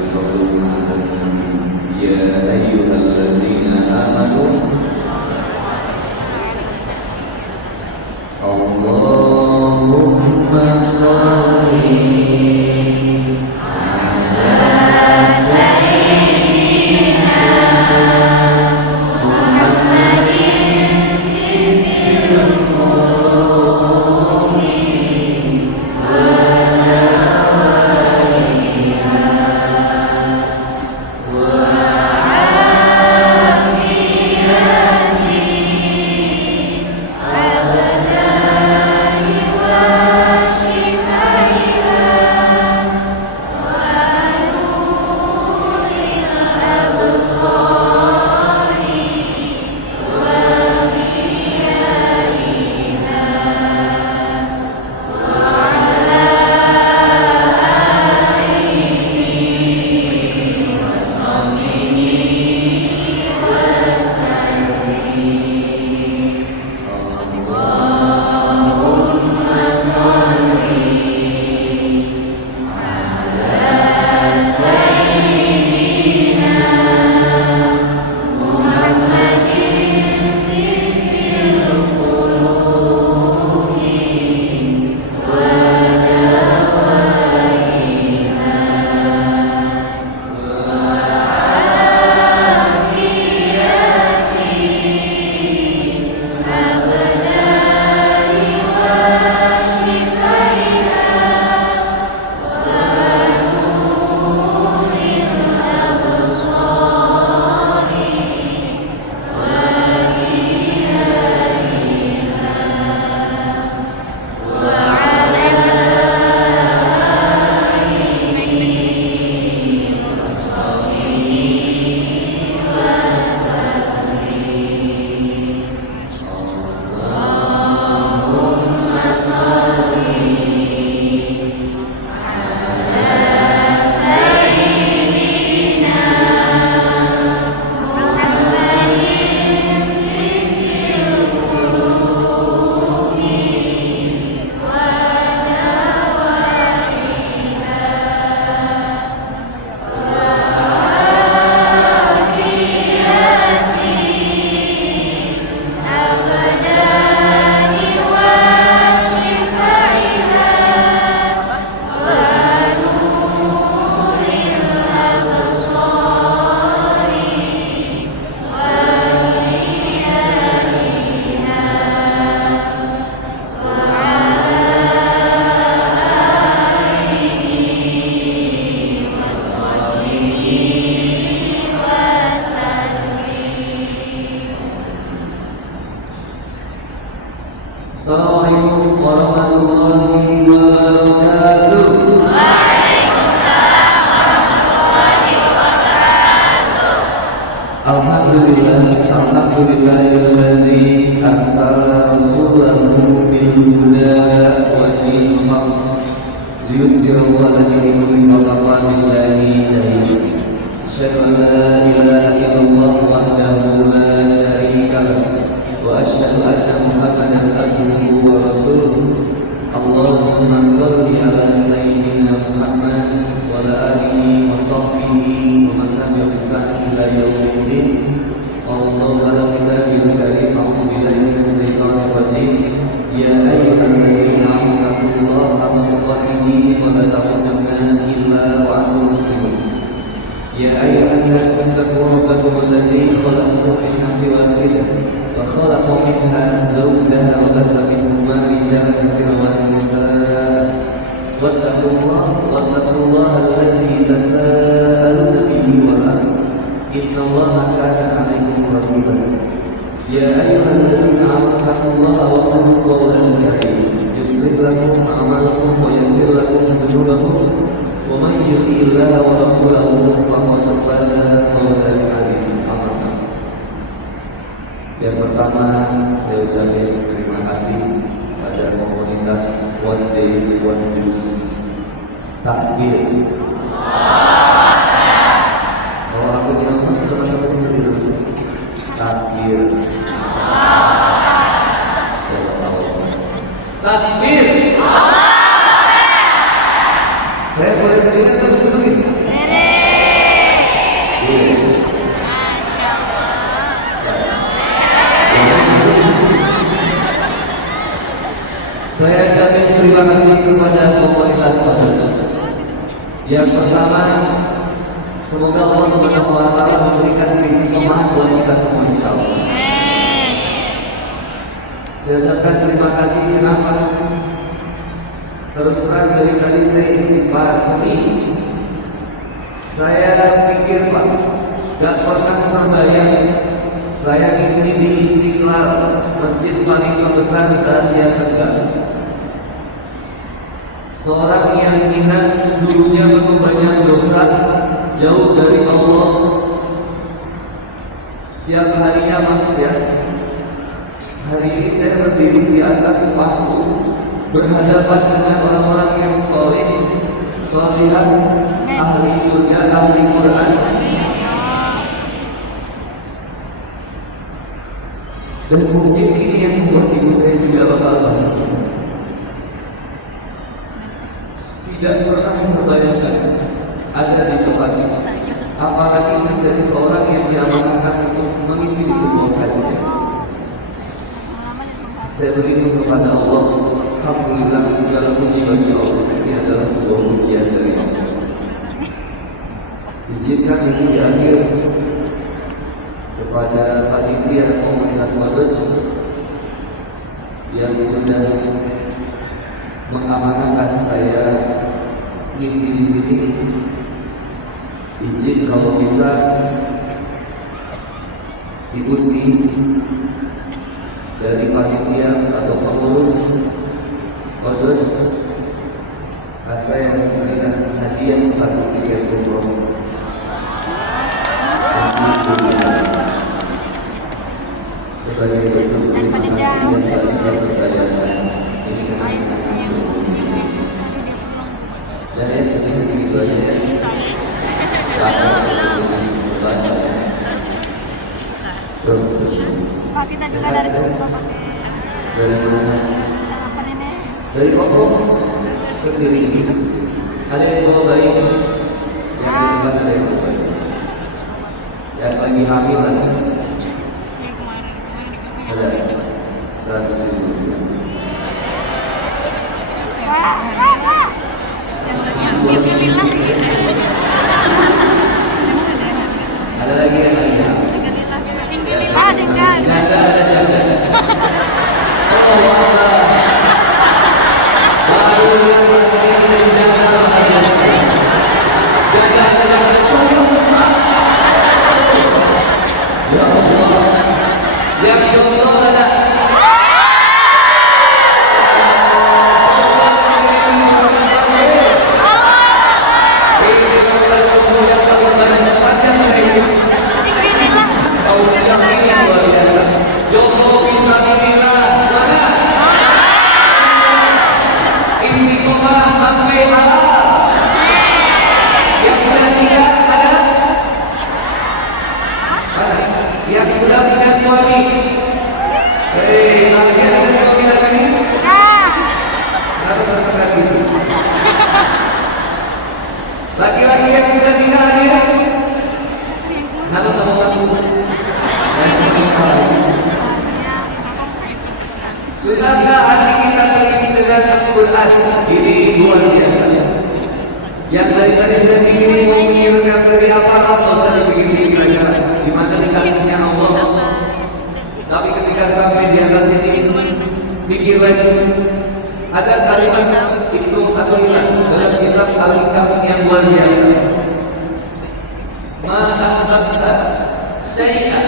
صلوا على النبي يا أيها الذين آمنوا اللهم صل Assalamualaikum warahmatullahi wabarakatuh. Waalaikumsalam warahmatullahi wabarakatuh. Alhamdulillahilladzi arsala rasulahu bil huda wa dinil haqq liyudhhirahu 'ala dini kullihi wa kafa billahi shahida. Asyhadu an la ilaha illallah wahdahu la syarika lahu wa asyhadu anna Muhammadan abduhu wa rasuluh. Allahumma shalli ala sayyidina Muhammad wa ala alihi wa sahbihi wa man tabi'ahum bi ihsan ila yaumiddin. Allahu ala kitabil karim. A'udzu billahi minasy syaithanir rajim. Ya ayyuhalladzina amanu taqullaha haqqa tuqatih wa la tamutunna illa wa antum muslimun. Ya ayyuhan nas ittaqu rabbakum alladzi khalaqakum min nafsin wahidah wa khalaqa minha zawjaha wa batha minhuma rijalan katsiran wa nisaa. Wattaqullaha alladzi tasaaluna bihi wal arham. Innallaha kana 'alaykum raqiba. Ya ayyuhalladzina amanu taqullaha wa qulu qawlan sadida yuslih lakum a'malakum wa yaghfir lakum dhunubakum. Wa man yuti'illaha wa rasulahu faqad faza fawzan 'azima. Yang pertama, saya ucapkan terima kasih pada komunitas One Day One Juice. Takbir. Kalau aku yang mas, takbir. Coba tahu mas. Takbir. Saya boleh berdiri atau berdiri? Yang pertama, semoga Allah Subhanahu wa taala memberikan keistiqomahan buat kita semua insyaallah. Saya ucapkan terima kasih. Kenapa? Terus terang dari tadi saya istighfar sendiri. Saya pikir Pak, gak pernah terbayang saya ngisi di Istiqlal, masjid paling terbesar se-Asia Tenggara. Seorang yang hina dulunya penuh banyak dosa, jauh dari Allah, setiap harinya maksiat. Hari ini saya berdiri di atas panggung berhadapan dengan orang-orang yang soleh, solihah, ahli surga, ahli Quran. Dan mungkin ini yang membuat ibu saya juga bakal bahagia. Tidak pernah terbayangkan ada di tempat ini, apalagi menjadi seorang yang diamanahkan untuk mengisi di sebuah kajian. Saya berlindung kepada Allah. Alhamdulillah, segala puji bagi Allah. Ini adalah sebuah ujian dari Allah. Izinkan ini di akhir kepada panitia komunitas Madaj yang sudah mengamanahkan saya misi di sini. Izin kalau bisa diikuti dari panitia atau pengurus Madaj, saya memberikan hadiah satu tiket umroh. Sebagai bentuk terima kasih yang tak bisa terbayarkan. Ini kenangan semuanya. Jadi sedikit segitu aja ya. Jangan sedikit banyak ya. Terus. Pak, kita juga dari Bapak. Dari mana? Apa nenek? Dari Hongkong sendiri. Ada yang bawa bayi, yang di depan ada yang bawa bayi. Yang lagi hamil ada. Ada 100.000. Ada lagi yang lagi hamil. Janda ada janda. Allah Allah. Baru yang menjadi janda ada. Janda ada sombong besar. Ya Allah. Yang jomblo ada. Laki-laki yang sudah nikah hadir. Nama tahu yang menikah lagi. Sudahkah hati kita terisi dengan Al-Quran? Ini luar biasa. Yang dari tadi saya pikir mau mikirkan dari apa Allah saya pikir aja di mana dikasihnya Allah. Tapi ketika sampai di atas ini pikir lagi. Ada kalimat Ibnu Athaillah dalam kitab Al-Hikam yang luar biasa. Ma ahbabta syai'an,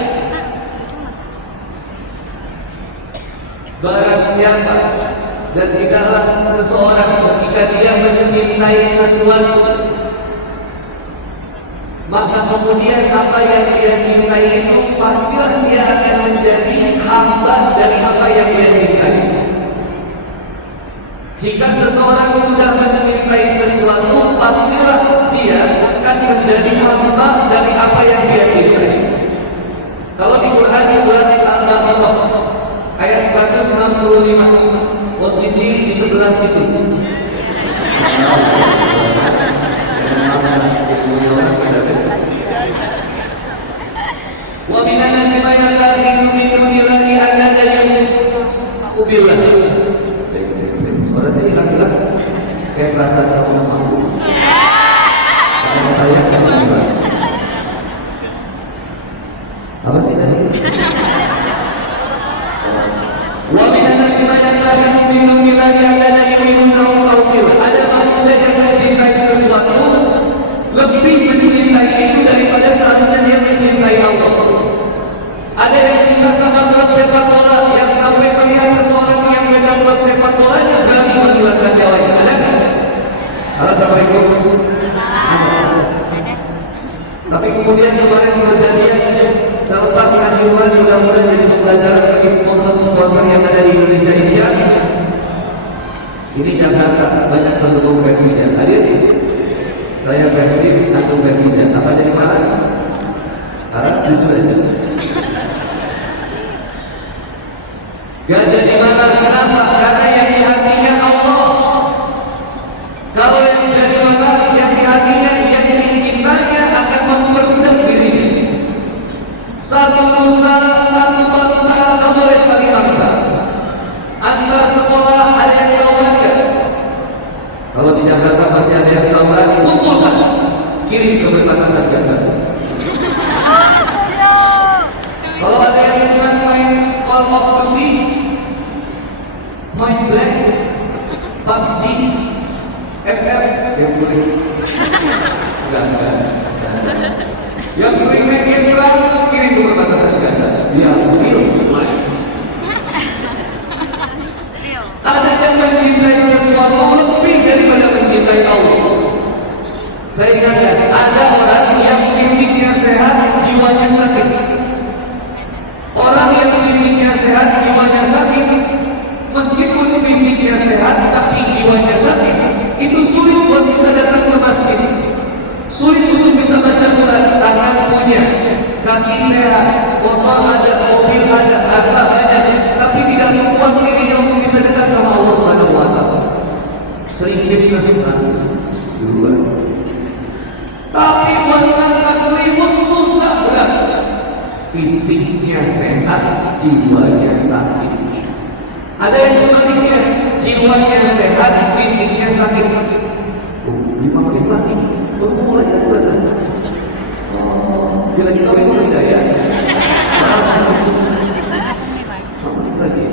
barang siapa dan tidaklah seseorang ketika dia mencintai sesuatu, maka kemudian apa yang dia cintai itu pastilah dia akan menjadi hamba dari apa yang dia cintai. Jika seseorang sudah mencintai sesuatu, pastilah dia akan menjadi hamba dari apa yang dia cintai. Kalau di Quran di surat Al-Baqarah ayat 165, posisi di sebelah situ. Wa minan nasi man yattakhidhu min dunillahi andadan yu'minu billah. Suara saya hilang-hilang. Kayak perasaan kamu sama aku. Kalau saya jangan keras. Apa sih tadi? Wa minan nasi man yattakhidhu min dunillahi andadan yuhibbunahum kahubbillah. Ada manusia yang mencintai sesuatu lebih mencintai itu daripada seharusnya dia mencintai Allah. Ada yang cinta sama klub sepak bola yang sampai melihat seseorang yang megang klub sepak bolanya berani mengeluarkan nyawanya. Ada nggak? Halo, assalamualaikum. Tapi kemudian kemarin kejadian selepas kanjuran mudah-mudahan jadi pembelajaran bagi supporter yang ada di Indonesia Insya. Ini Jakarta banyak pendukung Persija. Hadir? Saya Persib, antum Persija. Apa jadi marah? Harap jujur aja. Gak jadi marah. Kenapa? Karena yang di hatinya Allah. Kalau yang jadi marah, yang di hatinya, yang dicintanya akan mempermudah dirinya. Satu nusa, satu bangsa, kamu boleh sebagai bangsa. Antar sekolah ada yang tawuran kan? Kalau di Jakarta masih ada yang tawuran, kumpulkan, kirim ke perbatasan Gaza. Kalau ada yang senang main Call of Duty, Point Blank, PUBG, FF, yang boleh. Enggak. Yang sering main game perang, kirim ke perbatasan Gaza. Dia real life. Ada yang mencintai sesuatu lebih daripada mencintai Allah. Saya ingatkan, ada orang yang fisiknya sehat, jiwanya sakit. Orang yang fisiknya sehat, jiwanya sakit. Meskipun fisiknya sehat, tapi jiwanya sakit, itu sulit buat bisa datang ke masjid. Sulit untuk bisa baca Quran. Tangan punya, kaki sehat, motor ada, mobil ada, harta banyak, tapi tidak membuat dirinya untuk bisa dekat sama Allah Subhanahu wa Ta'ala. Sering fitness duluan. Tapi buat ngangkat selimut susah berat. Fisiknya sehat, jiwanya sakit. Ada yang sebaliknya, jiwanya sehat, fisiknya sakit. 5 menit lagi, baru mulai kan bahasa. Bila kita itu tidak ya. 5 menit lagi.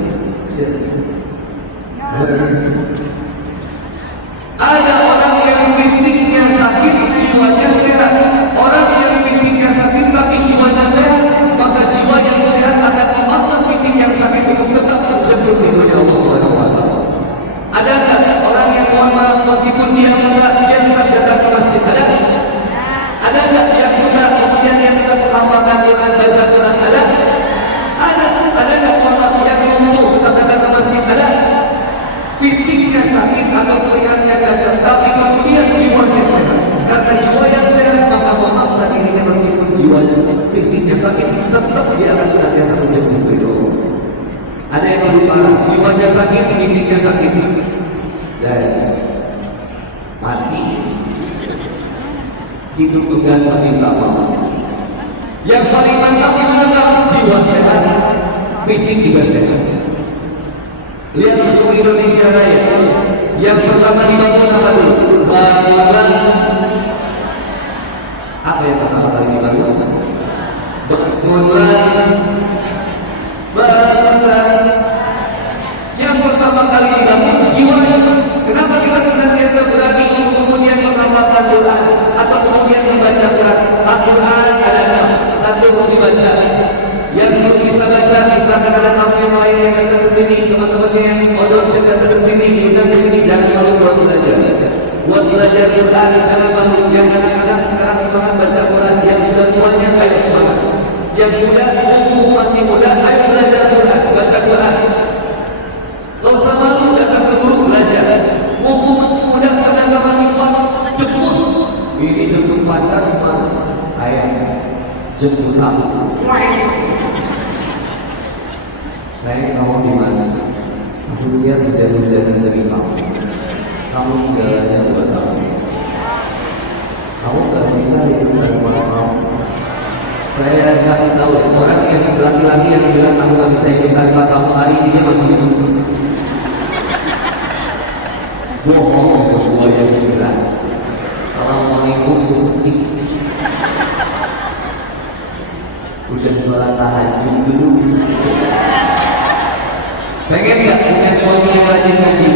Ada orang yang fisiknya sakit, jiwanya sehat. Orang yang fisiknya sakit tapi jiwanya sehat, maka jiwa yang sehat akan memaksa fisik yang sakit untuk tetap menjemput ridhonya Allah Subhanahu wa Ta'ala. Ada nggak orang yang mohon maaf meskipun dia muda, dia tetap datang ke masjid? Ada? Ada nggak yang muda kemudian dia tetap menghafalkan Quran, baca Quran? Ada? Ada. Ada nggak orang yang lumpuh tetap datang ke masjid? Ada? Fisiknya sakit atau terlihatnya cacat, tapi kemudian jiwanya sehat. Karena jiwa yang sehat maka memaksa dirinya meskipun jiwanya fisiknya sakit, tetap dia akan senantiasa menjemput ridho. Ada yang lebih parah, jiwanya sakit, fisiknya sakit, dan mati. Hidup dengan makin lama. Yang paling mantap gimana? Jiwa sehat, fisik juga sehat. Lihat untuk Indonesia Raya. Yang pertama dibangun apa dulu? Bangunan. Apa yang pertama kali dibangun? Bangunan. Yang pertama kali dibangun jiwa. Kenapa kita senantiasa berani untuk kemudian menghafalkan Quran atau kemudian membaca Quran? Al-Quran ada 6, 1 mau dibaca. Yang belum bisa baca, misalkan ada tamu yang lain yang datang ke sini, teman-temannya yang odor yang datang ke sini, undang ke sini, jangan malu buat belajar. Buat belajar Quran, jangan malu. Yang anak-anak sekarang semangat baca Quran, yang sudah tuanya ayo semangat. Yang muda, umum masih muda, ayo belajar Quran, baca Quran. Gak usah malu datang ke guru belajar. Mumpung muda, tenaga masih kuat, jemput. Ini jemput pacar semangat. Ayo jemput aku. Saya mau di mana? Aku siap hujan-hujanan demi kamu. Kamu segalanya buat aku. Kamu gak bisa hidup tanpa kamu. Saya kasih tahu ya, orang yang laki-laki yang bilang aku gak bisa hidup tanpa kamu, hari ini dia masih hidup. Bohong, buaya hijrah. Assalamualaikum. sholat tahajud dulu. Pengen nggak punya suami yang rajin ngaji?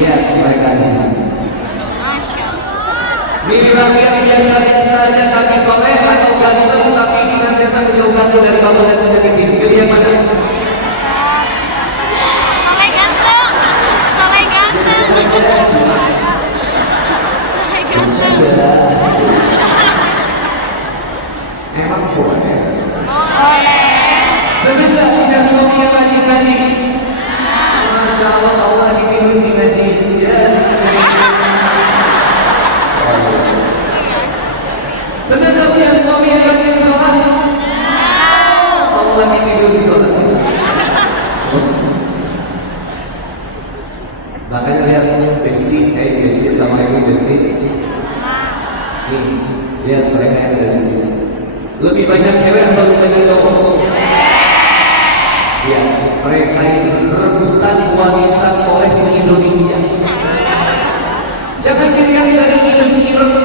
Lihat mereka di sini. Minimal dia biasa saja tapi soleh atau ganteng tapi senantiasa menjauhkan dari kamu dan penyakit ini. Pilih yang mana? Soleh ganteng. Soleh ganteng. Soleh ganteng. Emang boleh? Boleh. Senang nggak punya suami yang rajin ngaji? Masya Allah, kamu lagi tidur di ngaji. Yes. Senang gak punya suami yang rajin sholat? Kamu lagi tidur di sholat. Makanya lihat besti, besti sama ibu besti. Nih, lihat mereka yang ada di sini. Lebih banyak cewek atau lebih banyak cowok? Ya, mereka ini rebutan wanita soleh se-Indonesia. Jangan dilihat dari ireng-ireng.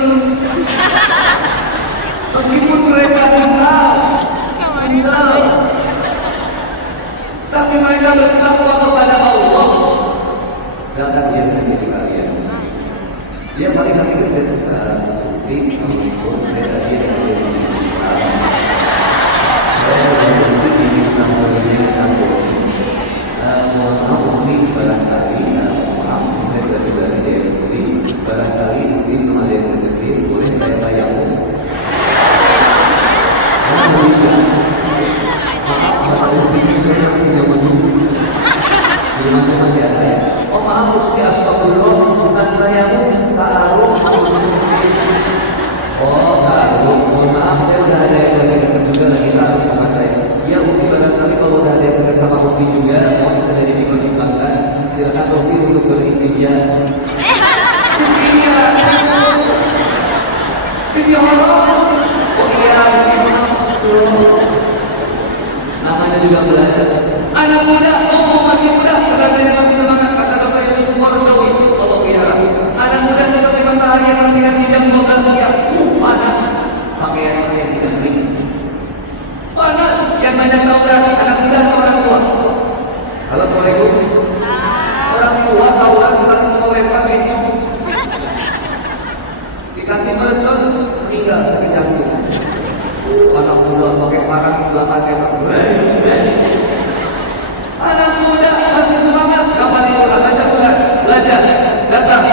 Meskipun mereka hitam, insya, tapi mereka bertakwa kepada Allah. Jangan lihat diri kalian. Dia paling nanti kan saya Assalamualaikum, saya tadi ada di sini. Saya berhenti di instansinya kamu. Mohon maaf mungkin barangkali, maaf saya dari DMI, barangkali mungkin belum ada yang mengerti, boleh saya tayamum. Maaf, Bapak Uti, saya masih punya menu. Di rumah saya masih ada ya. Oh maaf, Gusti, astagfirullah, bukan tayamum, ta'aruf. Oh ta'aruf, mohon maaf, saya udah ada yang lagi dekat juga lagi ta'aruf sama saya. Ya Uti, barangkali kalau udah ada yang dekat sama Uti juga, mau bisa dipertimbangkan. Silakan Uti untuk beristinja. Istinja, Bismillah. Oh iya, ini namanya juga belajar. Anak muda, masih muda, katanya masih semangat, kata Dr. Yusuf Mardawi. Allah ya. Anak muda seperti matahari yang tersirat di jam 12 siang. Panas. Pakaian yang tidak kering. Panas. Yang banyak tahu kan anak muda atau orang tua? Halo, assalamualaikum. Orang tua tahu kan selalu mau lempar keju. Dikasih mercon, meninggal sekejap. Anak muda pakai parang belakangnya tak anak muda masih semangat. Kapan itu baca Quran, belajar, datang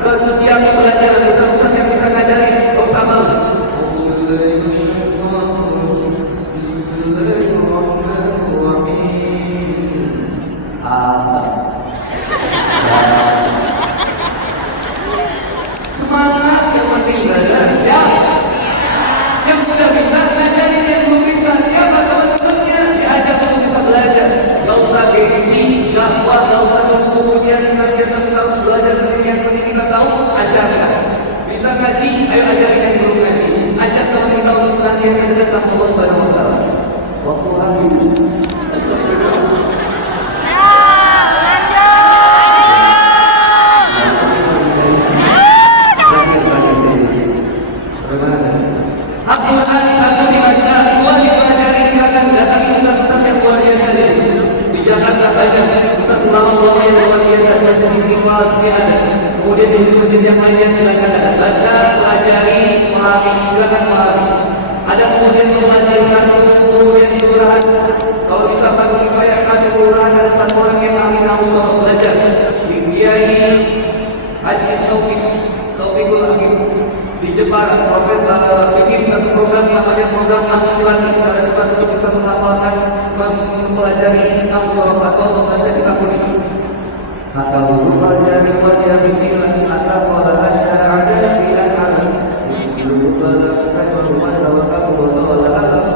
ke setiap pelajaran ustaz yang bisa ngajarin. Gak usah malu. Semangat yang penting belajar. Siap? Yang udah bisa ngajarin, yang belum bisa siapa teman-temannya diajak untuk bisa belajar. Gak usah gengsi, gak usah kemudian senantiasa kita harus belajar kesini. Yang penting kita tahu, ajarkan. Bisa ngaji, ayo ajarin yang belum ngaji. Ajak teman kita untuk senantiasa dekat sama Allah Subhanahu wa Ta'ala. Waktu habis. Astagfirullah. Al-Quran satu dibaca, dua dipelajari, silakan datangi ustaz-ustaz yang luar biasa di sini. Di Jakarta banyak ustaz ulama-ulama yang luar biasa di sini Istiqlal sini ada. Kemudian di masjid yang lainnya silakan ada. Baca, pelajari, pahami, silakan pahami. Ada kemudian mempelajari satu, kemudian kelurahan. Kalau bisa satu kayak satu kelurahan ada satu orang yang ahli nahwu belajar. Di Kiai Haji Taufikul Hakim. Di Jepara, Profesor bikin satu program namanya program Nahwu Silani. Cara cepat untuk bisa menghafalkan, mempelajari nahwu sorof atau membaca kitab ini. Kata guru pelajari wajah binilah kata wala asy'ara fi al-alam. Guru balaghah wa tawakal wa alam.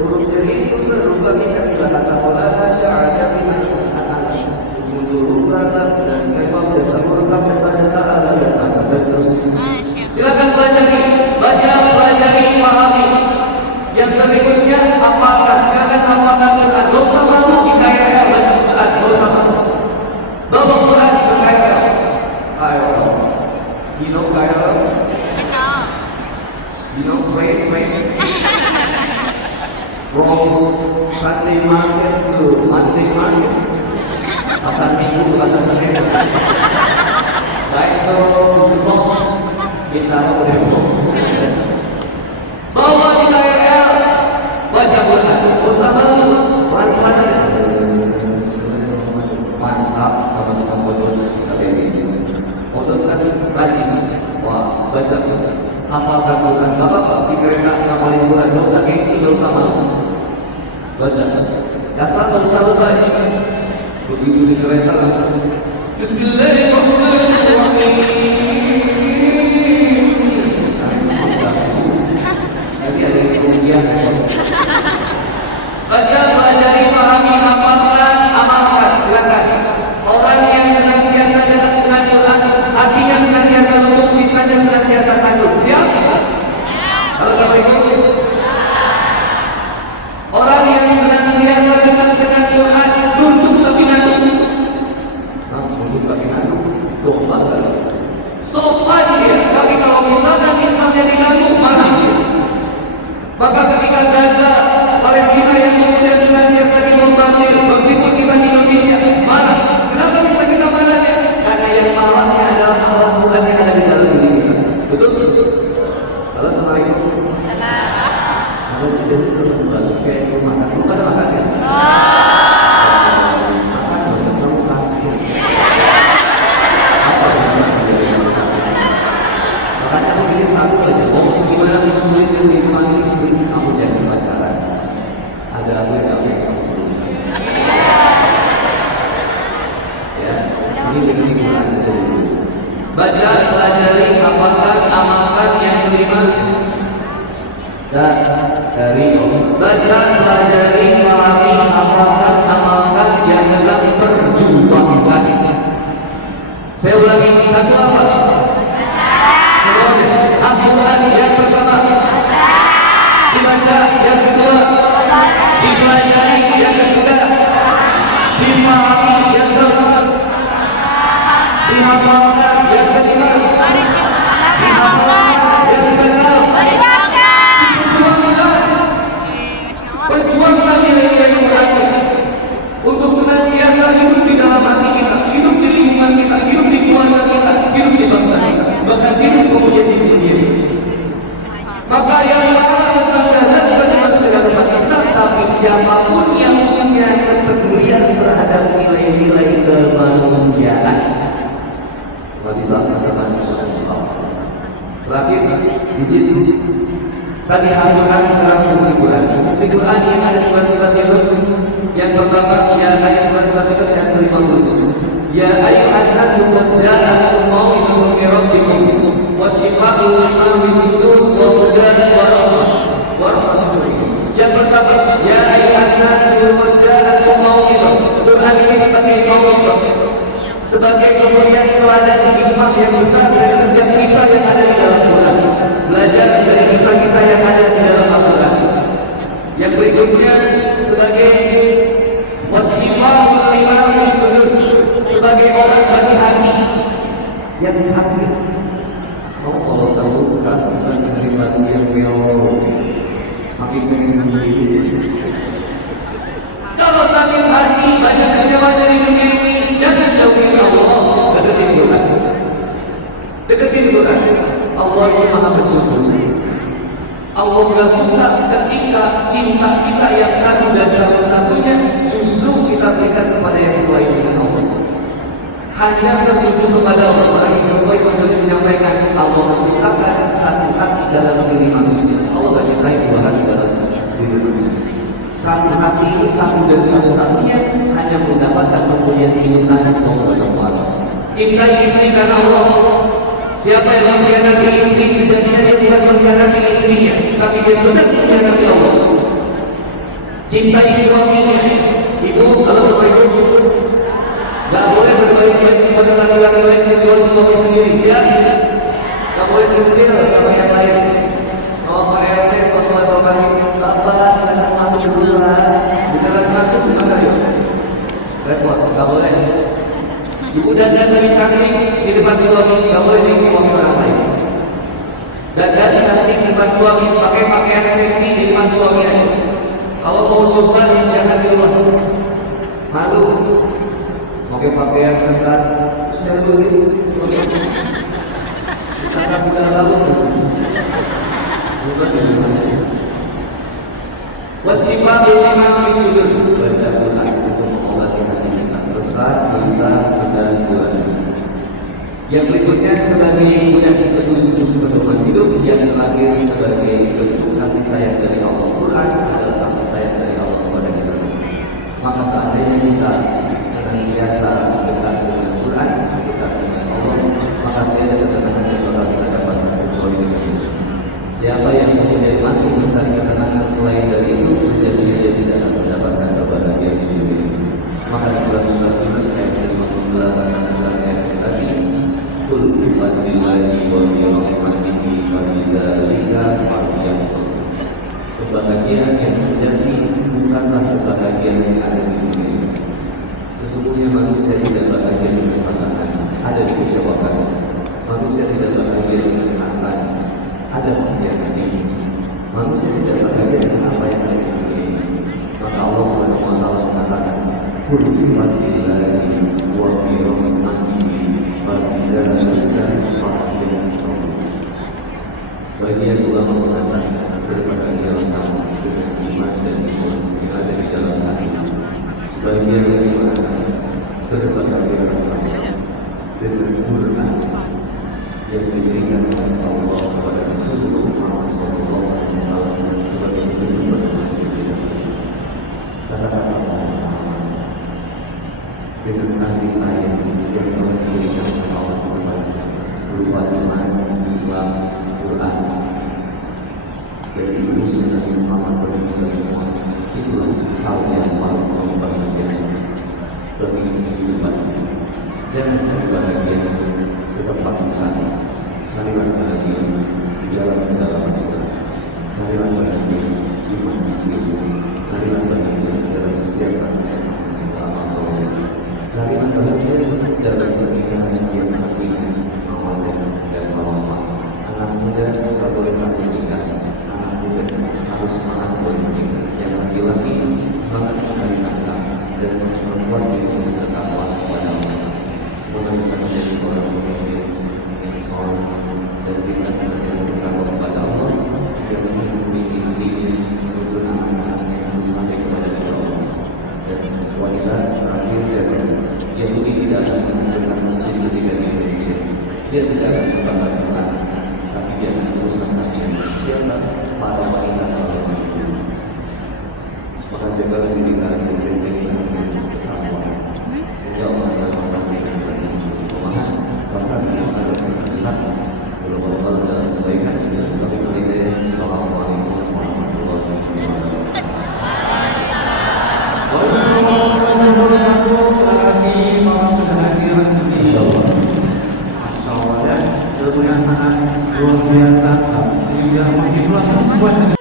Huruf jadi itu berubah minat kata wala asy'ara fi al-alam. Guru balagh dan kaifa dan murtab dan baca ta'ala dan seterusnya. Silakan pelajari, baca, pelajari, pahami. Yang berikutnya hafalkan, silakan hafalkan Quran. Gak usah malu dikaya baca Quran, gak usah malu. Bawa Quran ke KRL. KRL, you know KRL? You know train. From Sunday market to Monday market, pasar minggu ke pasar Senin, baik so Depok, Bintaro ke Depok, bawa di KRL, baca Quran bersama pelan-pelan aja. Mantap teman-teman pondok bisa begini. Pondok kan rajin, wah baca Quran, hafalkan Quran, gak apa-apa di kereta ngapalin Quran, gak usah gengsi, gak usah malu. Baca, kasar gak usah lebay. Begitu di kereta langsung Bismillahirrahmanirrahim. Nanti ada yang kemudian baca, pelajari, pahami, hafalkan, amalkan. Silakan. Orang yang senantiasa dekat dengan Quran, hatinya senantiasa lembut, lisannya senantiasa santun. Siap? Assalamualaikum. Orang yang senantiasa dekat dengan Quran, tunduk tapi nunduk. Tunduk tapi nunduk. Domba kan? Sopan dia. Tapi kalau misalnya Islamnya diganggu, marah dia. Maka ketika Gaza, Palestina yang kemudian senantiasa dibombardir, meskipun kita di Indonesia marah. Kenapa bisa kita marah ya? Karena yang marahnya adalah Allah Tuhan yang ada di dalam diri kita. Betul? Halo, assalamualaikum. Salam. Masih terus balik kayak rumah makan. Belum pada makan ya? Makan dong, kamu sakit. Apa yang sakit dari kamu sakit? Makanya aku bikin satu aja. Mau gimana muslim yang kehidupan ini, please kamu jangan pacaran. Ada aku yang gak pengen kamu terluka. Ya, ini begini Quran aja dulu. Baca, pelajari, hafalkan, amalkan. Yang kelima, dari baca, pelajari, pahami, hafalkan, amalkan. Yang keenam, perjuangkan. Saya ulangi, satu apa? Semuanya. Al-Quran yang pertama, dibaca. Yang kedua, dipelajari. Yang ketiga, dipahami. Yang keempat, dihafalkan. Yang kelima, dihafalkan. Yang keenam, perjuangkan nilai-nilai Quran untuk senantiasa hidup di dalam hati kita, hidup di lingkungan kita, hidup di keluarga kita, hidup di bangsa kita, bahkan hidup kemudian di dunia. Maka yang marah tentang Gaza bukan cuma sekedar umat Islam, tapi siapapun yang punya kepedulian terhadap nilai-nilai kemanusiaan. Umat Islam adalah manusia Allah. Terakhir, izin. Tadi Al-Quran sekarang fungsi Quran. Fungsi Quran yang ada di Quran surat Yunus. Yang pertama, ya ayat Quran surat Yunus yang ke-50. Ya ayyuhan nasu qad ja'akum mau'izatun min rabbikum wa shifaa'un lima fi sudur wa hudan wa rahmatun. Yang pertama, ya ayyuhan nasu qad ja'akum mau'izatun. Quran ini sebagai mau'izah, sebagai kemudian teladan hikmah yang besar dari setiap kisah yang ada di dalam Quran. Belajar dari kisah-kisah yang ada di dalam Al-Quran. Yang berikutnya sebagai wasyifa'ul lima fi sudur, sebagai obat bagi hati yang sakit. Kalau tahu kan menerima yang melo, makin pengen membeli. Kalau sakit hati, banyak kecewa dari dunia ini, jangan jauhi Allah, deketin Quran. Deketin Quran. Allah ini maha pencukup. Allah gak suka ketika cinta kita yang satu dan satu-satunya justru kita berikan kepada yang selain dengan Allah. Hanya tertuju kepada Allah. Orang yang menyampaikan Allah menciptakan satu hati dalam diri manusia. Allah gak nyiptain dua hati dalam diri manusia. Satu hati ini satu dan satu-satunya hanya mendapatkan kemudian cinta Allah Subhanahu wa Ta'ala. Cintai istri karena Allah. Siapa yang mengkhianati istri, sebenarnya dia bukan mengkhianati istrinya, tapi dia sedang mengkhianati Allah. Cintai suaminya. Ibu, kalau Assalamualaikum, gak boleh berbalik-balik kepada laki-laki lain kecuali suami sendiri. Siap? Gak boleh centil sama yang lain. Sama Pak RT, sosmed romantis. Bapak, silahkan masuk dulu lah. Beneran masuk gimana yuk? Repot, gak boleh. Ibu dandan lebih cantik di depan suami, gak boleh di suami orang lain. Dandan cantik di depan suami, pakai pakaian seksi di depan suami aja. Kalau mau syukur jangan di luar. Malu, pakai pakaian ketat, saya beli. Misalkan udah laut, coba di rumah aja. Wasifat lima sudur, baca Quran untuk mengobati hati kita, resah, gelisah, dan bulan. Yang berikutnya sebagai petunjuk pedoman hidup, yang terakhir sebagai bentuk kasih sayang dari Allah. Quran adalah kasih sayang dari Allah kepada kita semua. Maka seandainya kita senantiasa dekat dengan Quran, dekat dengan Allah, maka tiada ketenangan yang bakal kita dapatkan kecuali dengan itu. Siapa yang kemudian masih mencari ketenangan selain dari itu, sejatinya dia tidak akan mendapatkan kebahagiaan di dunia. Maka di bulan surat Yunus ayat 58 ayat tadi, Qul bifadlillahi wa birahmatihi fabidzalika falyafrahu. Kebahagiaan yang sejati bukanlah kebahagiaan yang ada di dunia. Sesungguhnya manusia tidak bahagia dengan pasangan, ada di kecewakan. Manusia tidak bahagia dengan harta, ada pengkhianatan ini. Manusia tidak bahagia dengan apa yang ada di dunia ini. Maka Allah Subhanahu wa taala mengatakan, Qul bifadlillahi wa birahmatihi fabidzalika falyafrahu. Sebagian ulama mengatakan berbahagia lengkap dengan iman dan Islam yang ada di dalam hati. Sebagian lagi mengatakan berbahagia lengkap dengan Quran yang diberikan oleh Allah kepada Rasulullah Muhammad SAW sebagai petunjuk bagi kita semua. Kata-kata dengan kasih sayang yang telah diberikan oleh Allah kepada berupa iman, Islam, Quran, dan diutus Nabi Muhammad bagi kita semua. Itulah hal yang paling membahagiakan bagi kehidupan. Jangan cari bahagia ke tempat wisata, carilah bahagia di dalam kedalaman kita. Carilah bahagia di majlis ilmu, carilah bahagia dalam setiap rangkaian amal soleh. Carilah bahagia dalam pernikahan yang sakinah, mawaddah dan warahmah. Anak muda tak boleh menikah, anak muda harus semangat menikah. Yang laki-laki semangat mencari nafkah dan memperkuat diri dengan takwa kepada Allah. Semoga bisa menjadi seorang pemimpin yang soleh dan bisa senantiasa bertakwa kepada Allah, sehingga bisa memiliki istrinya maupun anak-anaknya yang harus sampai kepada Allah. Dan wanita terakhir jaga, Yahudi tidak akan menunjukkan masjid ketika di Indonesia. Dia tidak akan membakar Quran, tapi dia akan merusak hati. Siapa? Para wanita calon itu. Maka jagalah diri kita dan bentengnya dengan takwa. Semoga Allah Subhanahu wa taala memberikan semangat, pesan yang ada kesakitan. Kalau Allah dalam kebaikan dan kebaikan. Assalamualaikum warahmatullahi wabarakatuh. Waalaikumsalam terima kasih Bapak sudah hadir. Insyaallah. Masya Allah, dan ilmu yang sangat luar biasa sehingga menghibur semua.